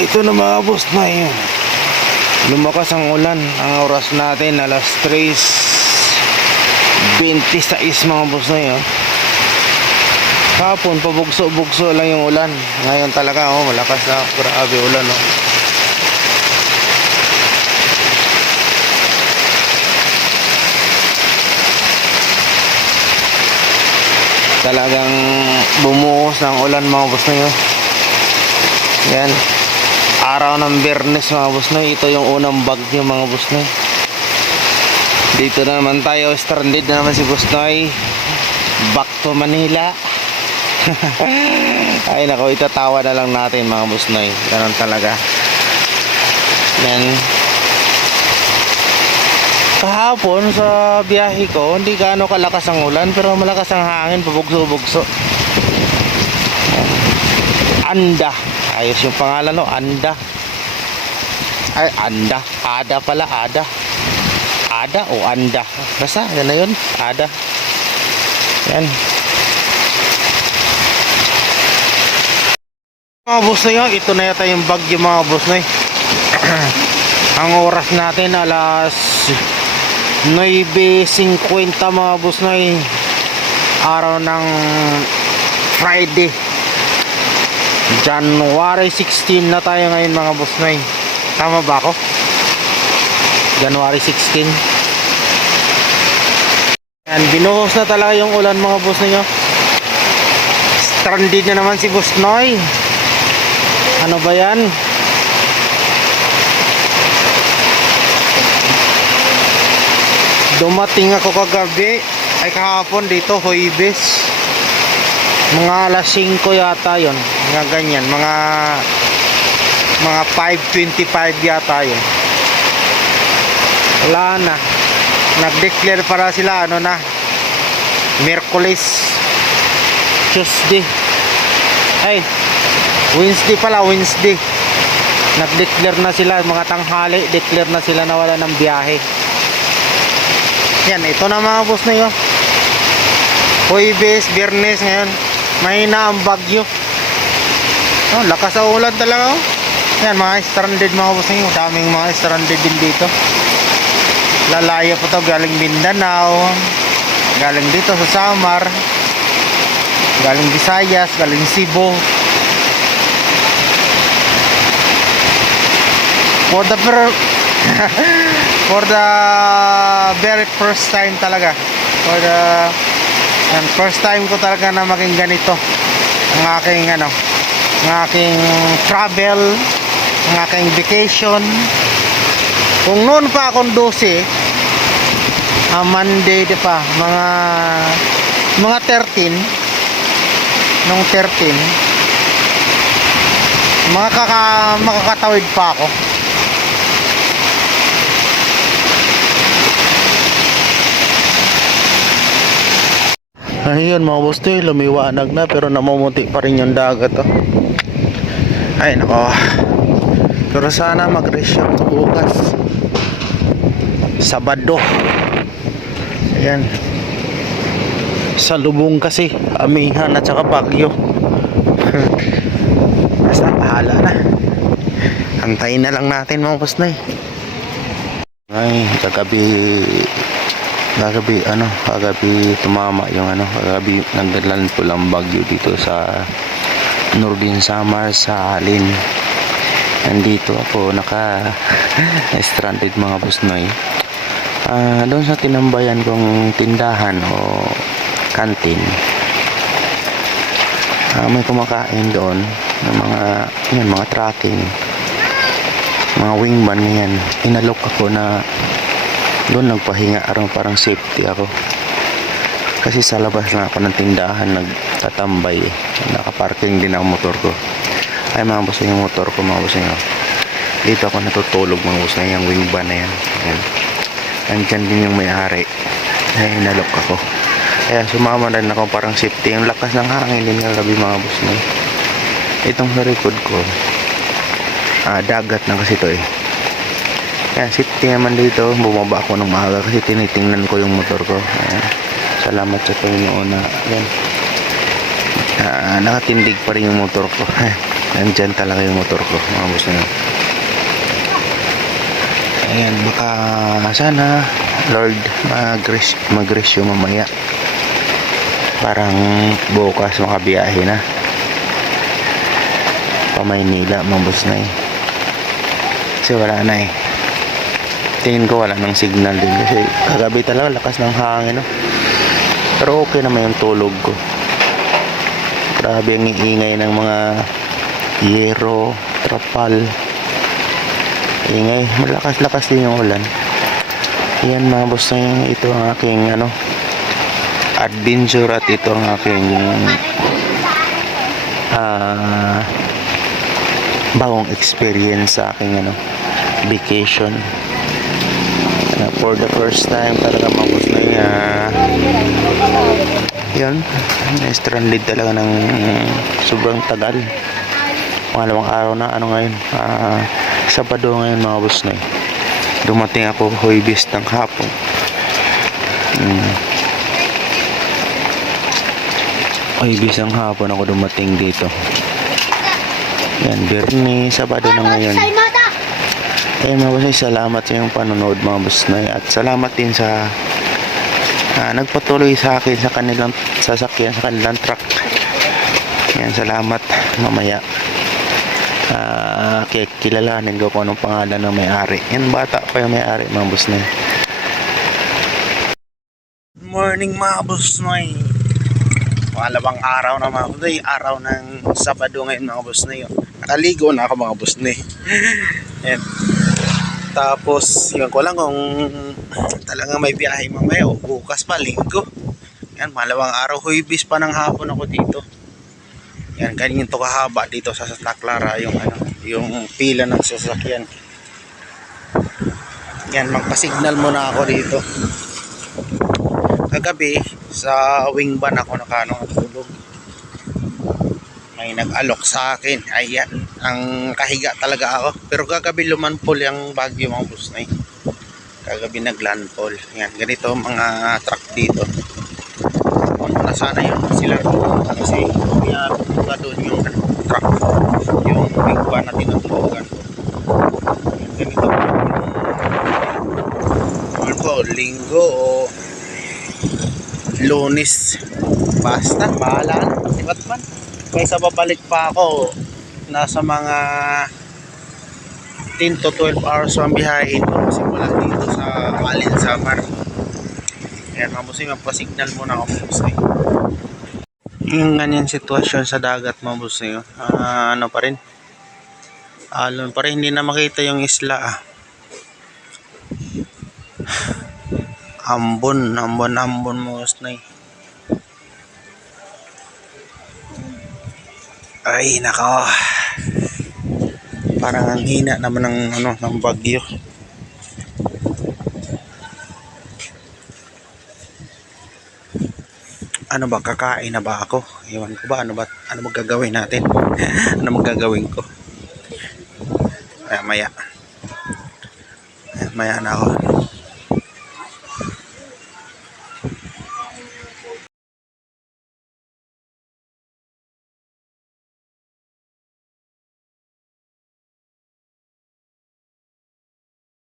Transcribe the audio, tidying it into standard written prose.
Ito na mga boss na yun. Lumakas ang ulan. Ang oras natin alas 3:26 mga boss na yun. Kapon pabugso-bugso lang yung ulan. Ngayon talaga malakas na. Grabe ulan Talagang bumuhos ng ulan mga boss na yun. Yan. Araw ng Biyernes mga boss na. Ito yung unang bagyo mga boss na. Dito na naman tayo. Stranded na naman si boss na. Back to Manila. Ay nako, itatawa na lang natin mga boss na. Ganun talaga. Yan. Kahapon sa biyahe ko, hindi gaano kalakas ang ulan, pero malakas ang hangin, pabugso-bugso. Anda. Ayos yung pangalan Anda. Ay, Anda. Ada pala, Ada. Ada o Anda. Basta, yan na yun. Ada. Yan. Mga boss na yun, ito na yata yung bagyo mga boss na Ang oras natin alas 9:50 mga boss na araw ng Friday, January 16 na tayo ngayon mga boss na tama ba ako? January 16. Yan, binuhos na talaga yung ulan mga boss na stranded na naman si boss Noy. Ano ba yan? Dumating ako kagabi, ay kahapon dito, Huwebes. Mga alas 5 yata yon, mga ganyan, mga 5:25 yata yon. Wala na. Nag-declare para sila Miyerkules, Tuesday. Ay, Wednesday pala, Wednesday. Nag-declare na sila, mga tanghali, declare na sila na wala ng biyahe. Yan, ito na mga boss na yun. Huwebes, Biyernes ngayon. Mahina ang bagyo. Lakas sa ulan talaga. Yan, mga stranded mga boss na yun. Daming mga stranded din dito. Lalayo po to, galing Mindanao, galing dito sa Samar, galing Visayas, galing Cebu. For the very first time talaga, first time ko talaga na maging ganito ang aking travel, ang aking vacation. Kung noon pa akong 12, Monday pa, mga 13, nung 13, makakatawid pa ako. Ayun mga boss, lumiwanag na pero namumuti pa rin yung dagat Ay nako. Pero sana mag-reshoot bukas, Sabado. Ayan. Sa lubong kasi, amihan at saka bagyo. Basta bahala na. Antayin na lang natin mga boss na Ay, kagabi tumama yung kagabi nagdalan po lang bagyo dito sa Nordin, Samar, sa Halin. Nandito ako stranded mga boss Noy. Doon sa tinambayan kong tindahan o kantin, may kumakain doon ng mga tracking, mga wingman yan. Inalok ako na doon nagpahinga, parang safety ako kasi sa labas na ako ng tindahan nagtatambay nakaparking din ang motor ko. Ay mga boss, yung motor ko mga boss dito ako natutulog mga boss yung wingman na yan. Andyan din yung may-ari. Ay inalok ako, kaya sumama rin ako, parang safety. Yung lakas ng hangin din kagabi mga boss itong sa record ko, dagat na kasi ito Kaya safety naman dito. Bumaba ako ng maaga kasi tinitingnan ko yung motor ko. Salamat sa Panginoon na yan, nakatindig pa rin yung motor ko. Nandyan talaga yung motor ko, mga boss na. Ayan, baka sana Lord mag-rescue mamaya. Parang bukas makabiyahe na pa Maynila, mga boss na. Kasi wala na eh. Tingin ko wala ng signal din kasi kagabi talaga lakas ng hangin, no? Pero okay naman yung tulog ko. Grabe ang iingay ng mga yero, trapal. Ingay, malakas-lakas din yung ulan. Yan mga boss na, ito ang aking adventure at ito ang aking bagong experience sa aking vacation. For the first time talaga mga boss na yan, stranded talaga ng sobrang tagal. Pangalawang araw na, ngayon, Sabado ngayon mga boss na. Dumating ako Huwebes ng hapon. Huwebes ng hapon ako dumating dito. Yan, Biyernes, Sabado na ngayon. Eh mga boss, salamat sa iyong panonood mga boss na. At salamat din sa nagpatuloy sa akin sa kanilang sasakyan, sa kanilang truck. Yan, salamat. Mamaya kilalanin ko kung anong pangalan ng may-ari. Yan, bata pa yung may-ari mga boss na. Good morning mga boss na. Pangalawang araw na mga boss na. Araw ng Sabado ngayon mga boss na. Nakaligo na ako mga boss na. Yan. Tapos yun ko lang kung talagang may biyahe mamaya o bukas pa, linggo. Yan, pangalawang araw, Huwebes pa ng hapon ako dito. Yan, ganyan to kahaba dito sa Santa Clara yung pila ng sasakyan. Yan, magpa-signal muna ako dito. Kagabi sa wing van ako natulog. May nag-alok sa akin. Ayan, ang kahiga talaga ako. Pero kagabi lumanpol yung Bagyo mga boss na. Kagabi naglandfall. Yan, ganito mga truck dito. Na sana yun sila kasi pupunta doon yung truck, yung big van na tinutulugan ko. Ganito ko, linggo o Lunes, basta bahala na si Batman. Kaysa babalik pa ako, nasa mga 10 to 12 hours ang biyahin ko simula dito sa Alin Samar. Ayan mga boss, magpa-signal muna ako mga boss. Yung ganyan sitwasyon sa dagat mga boss, ano pa rin, alon pa rin, hindi na makita yung isla. Ambon mga boss na. Ay nako, parang ang hina naman ng bagyo. Ano ba, kakain na ba ako? Iwan ko ba, ano magagawin natin? Ano magagawin ko? Maya na ako.